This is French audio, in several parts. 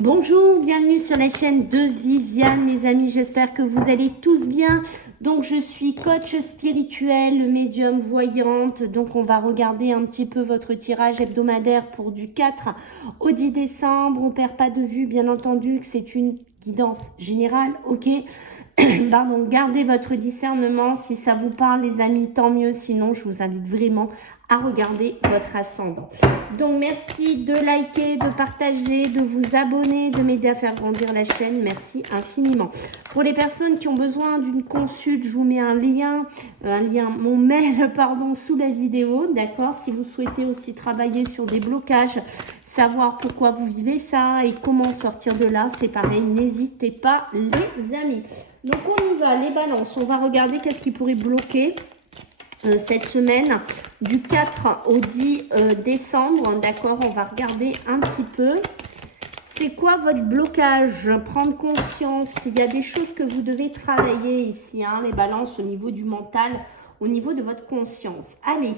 Bonjour, bienvenue sur la chaîne de Viviane, les amis, j'espère que vous allez tous bien. Donc je suis coach spirituel, médium voyante, donc on va regarder un petit peu votre tirage hebdomadaire pour du 4 au 10 décembre. On perd pas de vue, bien entendu, que c'est une guidance générale, ok. Pardon, gardez votre discernement, si ça vous parle les amis, tant mieux, sinon je vous invite vraiment à regarder votre ascendant. Donc merci de liker, de partager, de vous abonner, de m'aider à faire grandir la chaîne, merci infiniment. Pour les personnes qui ont besoin d'une consulte, je vous mets un lien, mon mail pardon, sous la vidéo, d'accord. Si vous souhaitez aussi travailler sur des blocages, savoir pourquoi vous vivez ça et comment sortir de là, c'est pareil, n'hésitez pas les amis. Donc on y va, les balances, on va regarder qu'est-ce qui pourrait bloquer cette semaine du 4 au 10 décembre, d'accord. On va regarder un petit peu. C'est quoi votre blocage? Prendre conscience, il y a des choses que vous devez travailler ici, hein, les balances au niveau du mental, au niveau de votre conscience. Allez.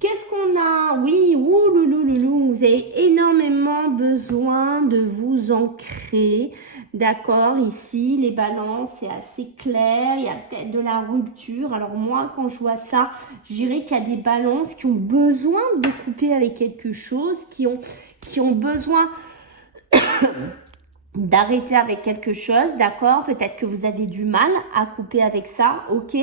Qu'est-ce qu'on a? Oui, ouloulouloulou, vous avez énormément besoin de vous ancrer, d'accord? Ici, les balances, c'est assez clair, il y a peut-être de la rupture. Alors moi, quand je vois ça, je dirais qu'il y a des balances qui ont besoin de couper avec quelque chose, qui ont besoin d'arrêter avec quelque chose, d'accord? Peut-être que vous avez du mal à couper avec ça, ok?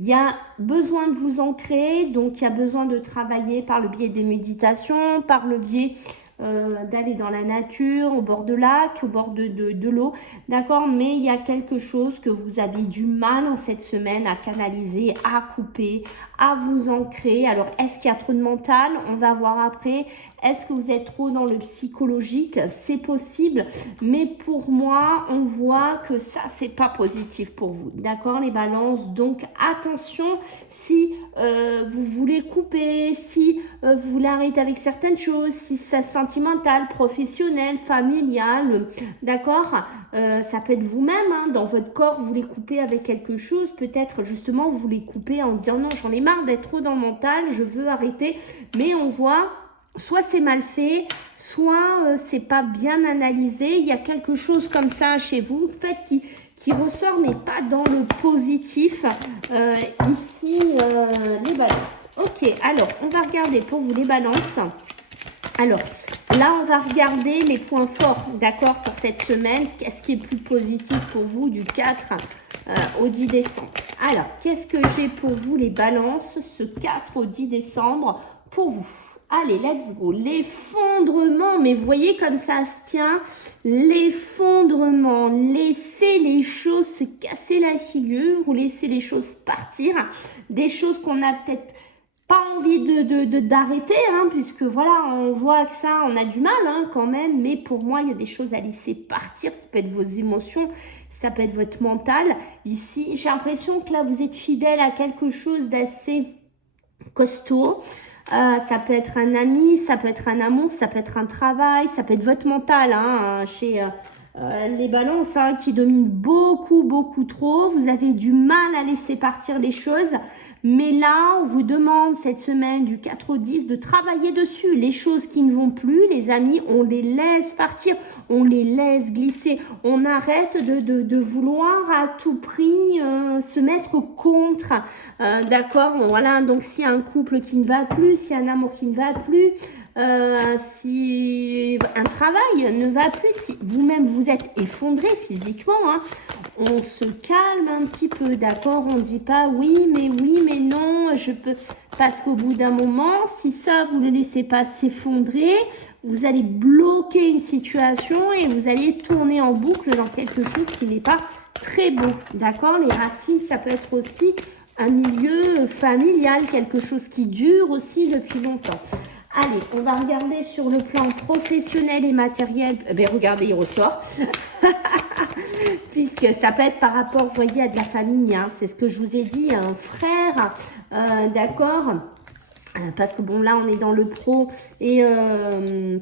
Il y a besoin de vous ancrer, donc il y a besoin de travailler par le biais des méditations, par le biais d'aller dans la nature, au bord de lac, au bord de l'eau, d'accord? Mais il y a quelque chose que vous avez du mal en cette semaine à canaliser, à couper, à vous ancrer. Alors, est-ce qu'il y a trop de mental? On va voir après. Est-ce que vous êtes trop dans le psychologique? C'est possible, mais pour moi, on voit que ça, c'est pas positif pour vous, d'accord, les balances? Donc, attention, si vous voulez couper, si vous voulez arrêter avec certaines choses, si c'est sentimental, professionnel, familial, d'accord, ça peut être vous-même, hein, dans votre corps, vous voulez couper avec quelque chose, peut-être justement, vous voulez couper en disant non, j'en ai marre d'être trop dans le mental, je veux arrêter, mais on voit soit c'est mal fait, soit c'est pas bien analysé. Il y a quelque chose comme ça chez vous, en fait, qui ressort, mais pas dans le positif. Ici, les balances. Ok, alors, on va regarder pour vous les balances. Alors, là, on va regarder les points forts, d'accord, pour cette semaine. Qu'est-ce qui est plus positif pour vous du 4 au 10 décembre? Alors, qu'est-ce que j'ai pour vous, les balances, ce 4 au 10 décembre pour vous? Allez, let's go. L'effondrement, mais voyez comme ça se tient. L'effondrement, laisser les choses se casser la figure ou laisser les choses partir. Des choses qu'on a peut-être pas envie d'arrêter, hein, puisque voilà, on voit que ça, on a du mal hein, quand même. Mais pour moi, il y a des choses à laisser partir. Ça peut être vos émotions, ça peut être votre mental. Ici, j'ai l'impression que là, vous êtes fidèle à quelque chose d'assez costaud. Ça peut être un ami, ça peut être un amour, ça peut être un travail, ça peut être votre mental, hein, chez les balances hein, qui dominent beaucoup trop. Vous avez du mal à laisser partir les choses. Mais là, on vous demande cette semaine du 4 au 10 de travailler dessus. Les choses qui ne vont plus, les amis, on les laisse partir, on les laisse glisser. On arrête de vouloir à tout prix se mettre contre. D'accord, bon, voilà, donc s'il y a un couple qui ne va plus, s'il y a un amour qui ne va plus, si un travail ne va plus, si vous-même vous êtes effondré physiquement, hein, on se calme un petit peu, d'accord? On ne dit pas oui, mais non, je peux. Parce qu'au bout d'un moment, si ça, vous ne le laissez pas s'effondrer, vous allez bloquer une situation et vous allez tourner en boucle dans quelque chose qui n'est pas très beau, d'accord? Les racines, ça peut être aussi un milieu familial, quelque chose qui dure aussi depuis longtemps. Allez, on va regarder sur le plan professionnel et matériel. Eh bien, regardez, il ressort. Puisque ça peut être par rapport, vous voyez, à de la famille. Hein. C'est ce que je vous ai dit, un frère, d'accord. Parce que bon, là, on est dans le pro et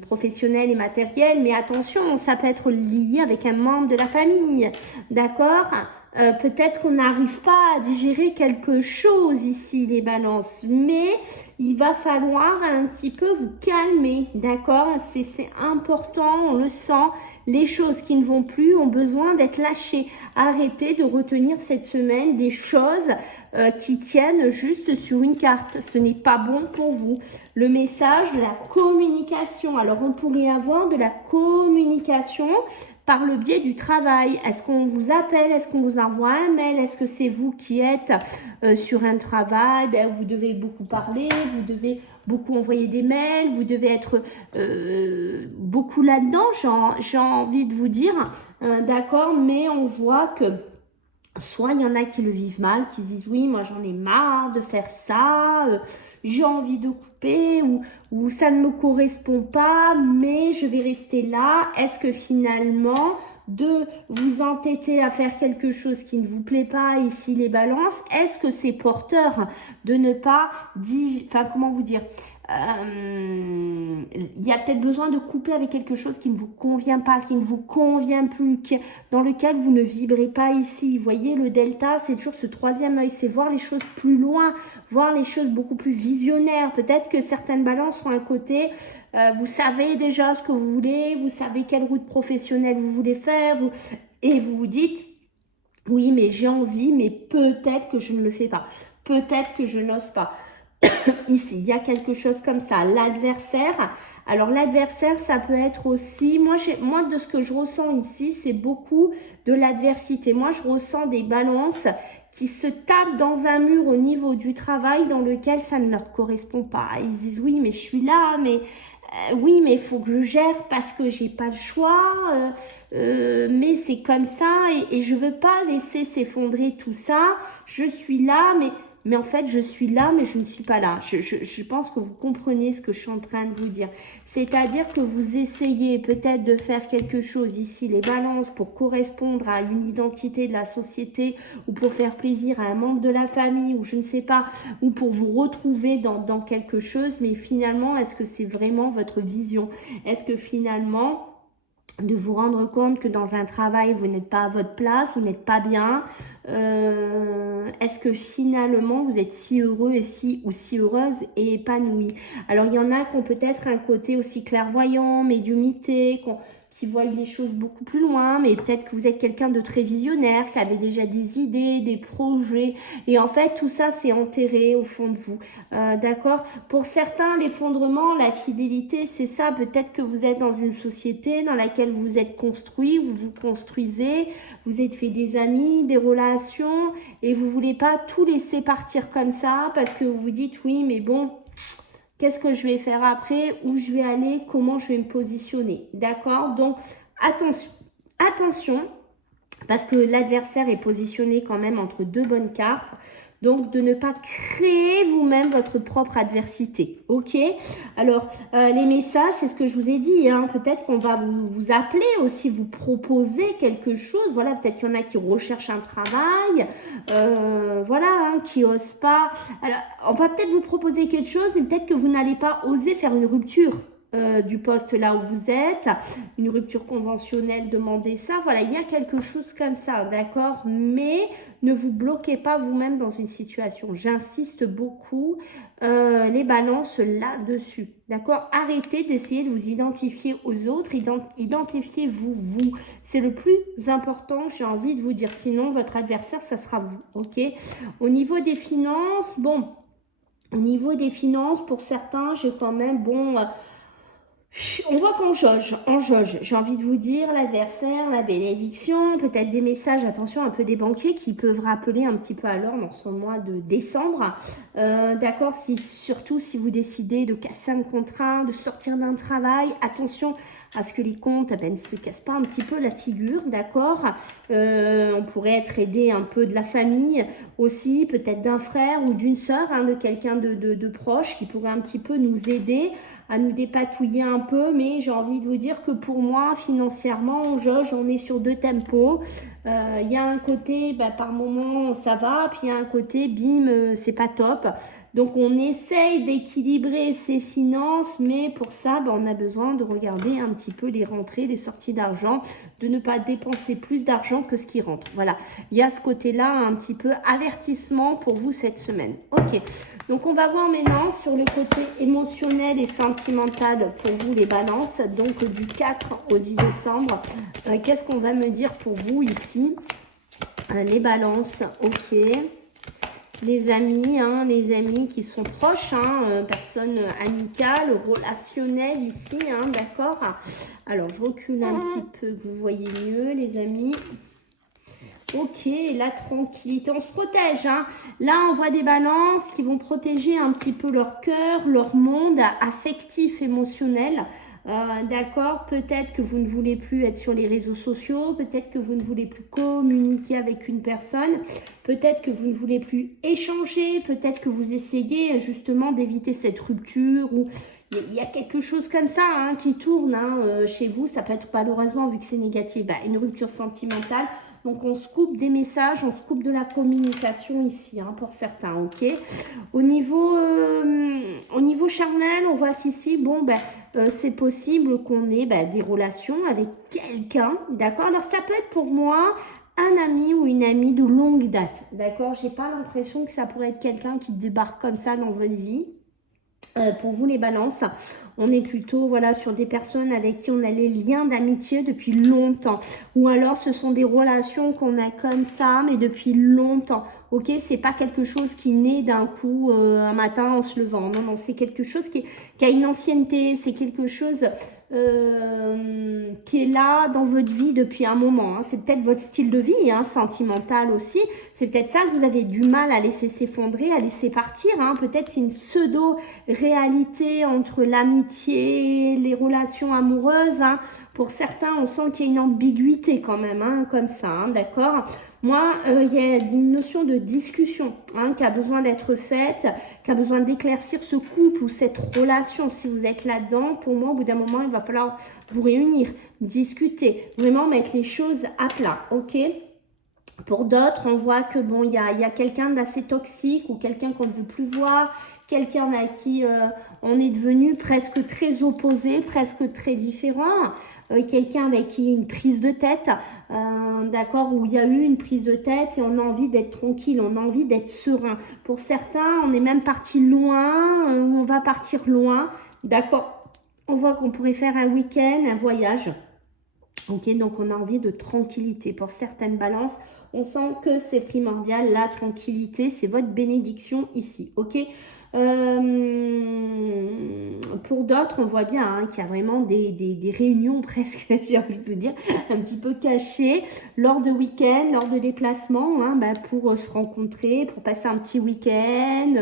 professionnel et matériel. Mais attention, ça peut être lié avec un membre de la famille, d'accord. Peut-être qu'on n'arrive pas à digérer quelque chose ici, les balances. Mais il va falloir un petit peu vous calmer, d'accord? C'est important, on le sent. Les choses qui ne vont plus ont besoin d'être lâchées. Arrêtez de retenir cette semaine des choses qui tiennent juste sur une carte. Ce n'est pas bon pour vous. Le message de la communication. Alors, on pourrait avoir de la communication par le biais du travail. Est-ce qu'on vous appelle? Est-ce qu'on vous envoie un mail? Est-ce que c'est vous qui êtes sur un travail? Ben, vous devez beaucoup parler, vous devez beaucoup envoyer des mails, vous devez être beaucoup là-dedans, j'ai envie de vous dire, d'accord, mais on voit que soit il y en a qui le vivent mal, qui disent oui, moi j'en ai marre de faire ça, j'ai envie de couper ou ça ne me correspond pas, mais je vais rester là. Est-ce que finalement, de vous entêter à faire quelque chose qui ne vous plaît pas, ici les balances, est-ce que c'est porteur de ne pas dire, enfin comment vous dire, il y a peut-être besoin de couper avec quelque chose qui ne vous convient pas, qui ne vous convient plus, dans lequel vous ne vibrez pas ici. Vous voyez, le delta, c'est toujours ce troisième œil, c'est voir les choses plus loin, voir les choses beaucoup plus visionnaires. Peut-être que certaines balances ont un côté, vous savez déjà ce que vous voulez, vous savez quelle route professionnelle vous voulez faire, et vous vous dites, oui, mais j'ai envie, mais peut-être que je ne le fais pas, peut-être que je n'ose pas. Ici, il y a quelque chose comme ça, l'adversaire. Alors, l'adversaire, ça peut être aussi, moi, de ce que je ressens ici, c'est beaucoup de l'adversité. Moi, je ressens des balances qui se tapent dans un mur au niveau du travail dans lequel ça ne leur correspond pas. Ils disent, oui, mais je suis là, mais oui, mais il faut que je gère parce que j'ai pas le choix, mais c'est comme ça et je veux pas laisser s'effondrer tout ça. Je suis là, mais en fait, je suis là, mais je ne suis pas là. Je pense que vous comprenez ce que je suis en train de vous dire. C'est-à-dire que vous essayez peut-être de faire quelque chose ici, les balances, pour correspondre à une identité de la société ou pour faire plaisir à un membre de la famille ou je ne sais pas, ou pour vous retrouver dans quelque chose. Mais finalement, est-ce que c'est vraiment votre vision? Est-ce que finalement, de vous rendre compte que dans un travail, vous n'êtes pas à votre place, vous n'êtes pas bien. Est-ce que finalement, vous êtes si heureux et si heureuse et épanouie? Alors, il y en a qui ont peut-être un côté aussi clairvoyant, médiumnité, qui voient les choses beaucoup plus loin, mais peut-être que vous êtes quelqu'un de très visionnaire, qui avait déjà des idées, des projets, et en fait, tout ça, c'est enterré au fond de vous, d'accord? Pour certains, l'effondrement, la fidélité, c'est ça, peut-être que vous êtes dans une société dans laquelle vous êtes construit, vous vous construisez, vous êtes fait des amis, des relations, et vous voulez pas tout laisser partir comme ça, parce que vous vous dites, oui, mais bon, qu'est-ce que je vais faire après? Où je vais aller? Comment je vais me positionner? D'accord? Donc, attention, parce que l'adversaire est positionné quand même entre deux bonnes cartes. Donc, de ne pas créer vous-même votre propre adversité. Ok? Alors, les messages, c'est ce que je vous ai dit. Hein. Peut-être qu'on va vous appeler aussi, vous proposer quelque chose. Voilà, peut-être qu'il y en a qui recherchent un travail. Voilà, hein, qui n'osent pas. Alors, on va peut-être vous proposer quelque chose, mais peut-être que vous n'allez pas oser faire une rupture. Du poste là où vous êtes, une rupture conventionnelle, demandez ça, voilà, il y a quelque chose comme ça, d'accord, mais ne vous bloquez pas vous-même dans une situation, j'insiste beaucoup, les balances là-dessus, d'accord, arrêtez d'essayer de vous identifier aux autres, identifiez-vous, c'est le plus important, j'ai envie de vous dire, sinon votre adversaire, ça sera vous, ok. Au niveau des finances, bon, au niveau des finances, pour certains, j'ai quand même, bon... on voit qu'on jauge, j'ai envie de vous dire, l'adversaire, la bénédiction, peut-être des messages, attention, un peu des banquiers qui peuvent rappeler un petit peu à l'ordre dans ce mois de décembre. D'accord, surtout si vous décidez de casser un contrat, de sortir d'un travail, attention à ce que les comptes ne se cassent pas un petit peu la figure, d'accord. On pourrait être aidé un peu de la famille aussi, peut-être d'un frère ou d'une sœur, hein, de quelqu'un de proche qui pourrait un petit peu nous aider à nous dépatouiller un peu, mais j'ai envie de vous dire que pour moi, financièrement, on est sur deux tempos. Il y a un côté, par moment, ça va, puis il y a un côté, bim, c'est pas top. Donc, on essaye d'équilibrer ses finances, mais pour ça, on a besoin de regarder un petit peu les rentrées, les sorties d'argent, de ne pas dépenser plus d'argent que ce qui rentre. Voilà, il y a ce côté-là, un petit peu avertissement pour vous cette semaine. Ok, donc on va voir maintenant sur le côté émotionnel et sentimental pour vous les balances. Donc, du 4 au 10 décembre, qu'est-ce qu'on va me dire pour vous ici? Les balances, ok. Les amis qui sont proches, personnes amicales, relationnelles ici, d'accord. Alors, je recule un petit peu, que vous voyez mieux, les amis. Ok, la tranquillité, on se protège. Là, on voit des balances qui vont protéger un petit peu leur cœur, leur monde affectif, émotionnel. D'accord, peut-être que vous ne voulez plus être sur les réseaux sociaux, peut-être que vous ne voulez plus communiquer avec une personne, peut-être que vous ne voulez plus échanger, peut-être que vous essayez justement d'éviter cette rupture ou il y a quelque chose comme ça qui tourne chez vous. Ça peut être malheureusement, vu que c'est négatif, une rupture sentimentale. Donc, on se coupe des messages, on se coupe de la communication ici, pour certains, ok. Au niveau charnel, on voit qu'ici, c'est possible qu'on ait des relations avec quelqu'un, d'accord. Alors, ça peut être pour moi un ami ou une amie de longue date, d'accord. J'ai pas l'impression que ça pourrait être quelqu'un qui débarque comme ça dans votre vie. Pour vous les balances, on est plutôt sur des personnes avec qui on a les liens d'amitié depuis longtemps, ou alors ce sont des relations qu'on a comme ça mais depuis longtemps. Ok, c'est pas quelque chose qui naît d'un coup un matin en se levant. Non, c'est quelque chose qui a une ancienneté, c'est quelque chose qui est là dans votre vie depuis un moment. C'est peut-être votre style de vie, sentimental aussi. C'est peut-être ça que vous avez du mal à laisser s'effondrer, à laisser partir. Peut-être c'est une pseudo-réalité entre l'amitié, les relations amoureuses. Pour certains, on sent qu'il y a une ambiguïté quand même, comme ça, d'accord. Moi, il y a une notion de discussion qui a besoin d'être faite, qui a besoin d'éclaircir ce couple ou cette relation. Si vous êtes là-dedans, pour moi, au bout d'un moment, il va falloir vous réunir, discuter, vraiment mettre les choses à plat, ok? Pour d'autres, on voit que il y a quelqu'un d'assez toxique ou quelqu'un qu'on ne veut plus voir, quelqu'un à qui on est devenu presque très opposé, presque très différent. Quelqu'un avec qui il y a une prise de tête, d'accord, où il y a eu une prise de tête et on a envie d'être tranquille, on a envie d'être serein. Pour certains, on est même parti loin, on va partir loin, d'accord. On voit qu'on pourrait faire un week-end, un voyage. Ok, donc on a envie de tranquillité. Pour certaines balances, on sent que c'est primordial, la tranquillité, c'est votre bénédiction ici, ok. Pour d'autres, on voit bien qu'il y a vraiment des réunions presque, j'ai envie de vous dire, un petit peu cachées lors de week-ends, lors de déplacements, pour se rencontrer, pour passer un petit week-end,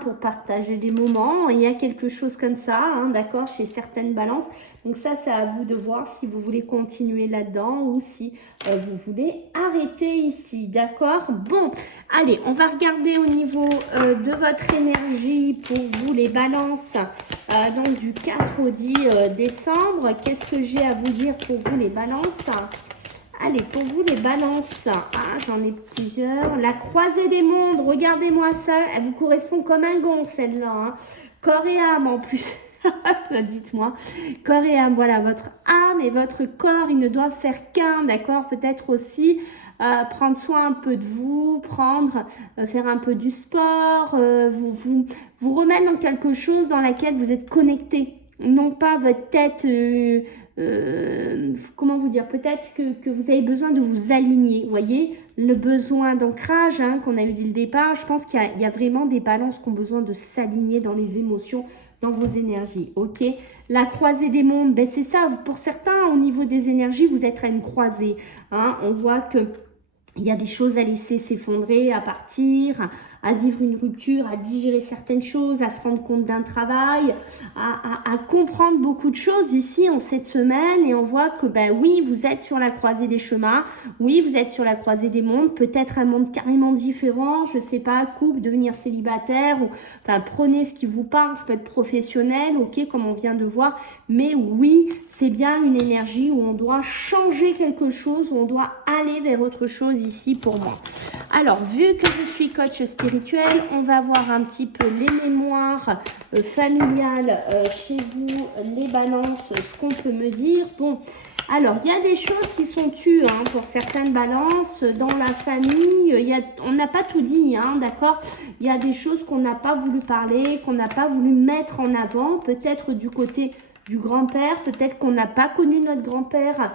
pour partager des moments. Il y a quelque chose comme ça, d'accord, chez certaines balances. Donc ça, c'est à vous de voir si vous voulez continuer là-dedans ou si vous voulez arrêter ici, d'accord. Bon, allez, on va regarder au niveau de votre énergie pour vous les balances, donc du 4 au 10 décembre. Qu'est-ce que j'ai à vous dire pour vous les balances? Allez, pour vous les balances, j'en ai plusieurs. La croisée des mondes, regardez-moi ça, elle vous correspond comme un gond celle-là. Corps et âme en plus. Dites-moi, corps et âme, voilà, votre âme et votre corps, ils ne doivent faire qu'un, d'accord. Peut-être aussi prendre soin un peu de vous, faire un peu du sport, vous remettre dans quelque chose dans laquelle vous êtes connecté, non pas votre tête, comment vous dire, peut-être que vous avez besoin de vous aligner, vous voyez, le besoin d'ancrage qu'on a eu dès le départ. Je pense qu'il y a vraiment des balances qui ont besoin de s'aligner dans les émotions, dans vos énergies, ok. La croisée des mondes, c'est ça, pour certains, au niveau des énergies, vous êtes à une croisée, on voit que il y a des choses à laisser s'effondrer, à partir, à vivre une rupture, à digérer certaines choses, à se rendre compte d'un travail, à comprendre beaucoup de choses ici en cette semaine. Et on voit que, oui, vous êtes sur la croisée des chemins. Oui, vous êtes sur la croisée des mondes. Peut-être un monde carrément différent. Je sais pas, couple, devenir célibataire. Prenez ce qui vous parle. Ça peut être professionnel, ok, comme on vient de voir. Mais oui, c'est bien une énergie où on doit changer quelque chose, où on doit aller vers autre chose ici pour moi. Alors, vu que je suis coach spirituel, on va voir un petit peu les mémoires familiales chez vous, les balances, ce qu'on peut me dire. Bon, alors, il y a des choses qui sont tues hein, pour certaines balances. Dans la famille, on n'a pas tout dit, hein, d'accord? Il y a des choses qu'on n'a pas voulu parler, qu'on n'a pas voulu mettre en avant, peut-être du côté du grand-père, peut-être qu'on n'a pas connu notre grand-père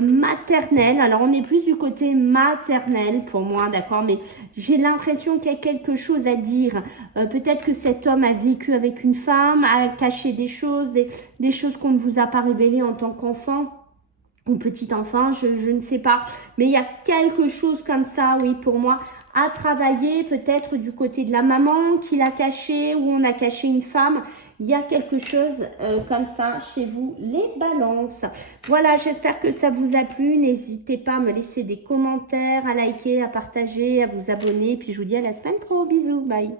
maternel. Alors, on est plus du côté maternel pour moi, d'accord? Mais j'ai l'impression qu'il y a quelque chose à dire. Peut-être que cet homme a vécu avec une femme, a caché des choses, des choses qu'on ne vous a pas révélées en tant qu'enfant ou petit enfant, je ne sais pas. Mais il y a quelque chose comme ça, oui, pour moi, à travailler, peut-être du côté de la maman qui l'a caché ou on a caché une femme. Il y a quelque chose comme ça chez vous, les balances. Voilà, j'espère que ça vous a plu. N'hésitez pas à me laisser des commentaires, à liker, à partager, à vous abonner. Puis je vous dis à la semaine pro. Bisous, bye.